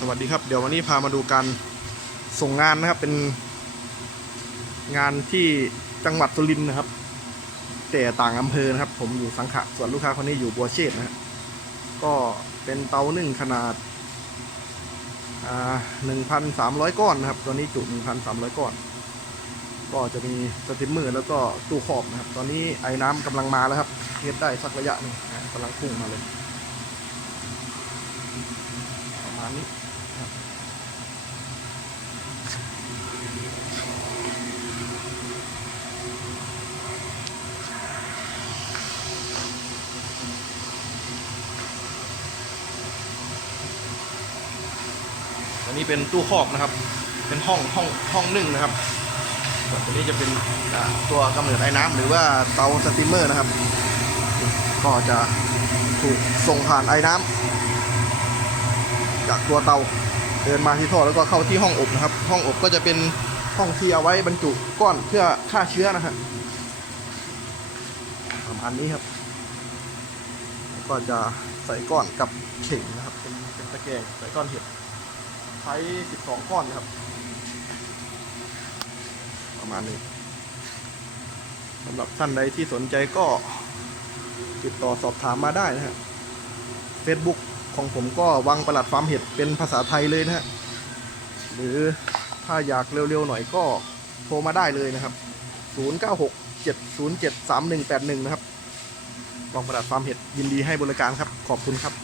สวัสดีครับ เดี๋ยววันนี้พามาดูการส่งงานนะครับ เป็นงานที่จังหวัดสุรินทร์นะครับ แต่ต่างอำเภอนะครับ ผมอยู่สังขะส่วนลูกค้าคนนี้อยู่บัวเชษนะก็เป็นเตานึ่งขนาดหนึ่งพันสามร้อยก้อนนะครับ ตัวนี้จุหนึ่งพันสามร้อยก้อน ก็จะมีสติมเมอร์แล้วก็ตู้ขอบนะครับ ตอนนี้ไอ้น้ำกำลังมาแล้วครับเทสได้สักระยะหนึ่งกำลังพุ่งมาเลยประมาณนี้ อันนี้เป็นตู้ครอบนะครับ เป็นห้องห้องห้องนึ่งนะครับส่วนตัวนี้จะเป็นตัวกำเนิดไอ้น้ำหรือว่าเตาสตรีมเมอร์นะครับ ก็จะถูกส่งผ่านไอ้น้ำจากตัวเตาเดินมาที่ท่อแล้วก็เข้าที่ห้องอบนะครับ ห้องอบก็จะเป็นห้องที่เอาไว้บรรจุก้อนเพื่อฆ่าเชื้อนะครับประมาณนี้ครับ ก็จะใส่ก้อนกับเข่งนะครับ เป็นเป็นตะแกรงใส่ก้อนเห็ด ช้ 12 ก้อนครับ ประมาณนี้สำหรับท่านใดที่สนใจก็ติดต่อสอบถามมาได้นะฮะ Facebook ของผมก็วังประหลัดฟาร์มเห็ดเป็นภาษาไทยเลยนะฮะ หรือถ้าอยากเร็วๆหน่อยก็โทรมาได้เลยนะครับ 096 707 3181 นะครับวังประหลัดฟาร์มเห็ดยินดีให้บริการครับ ขอบคุณครับ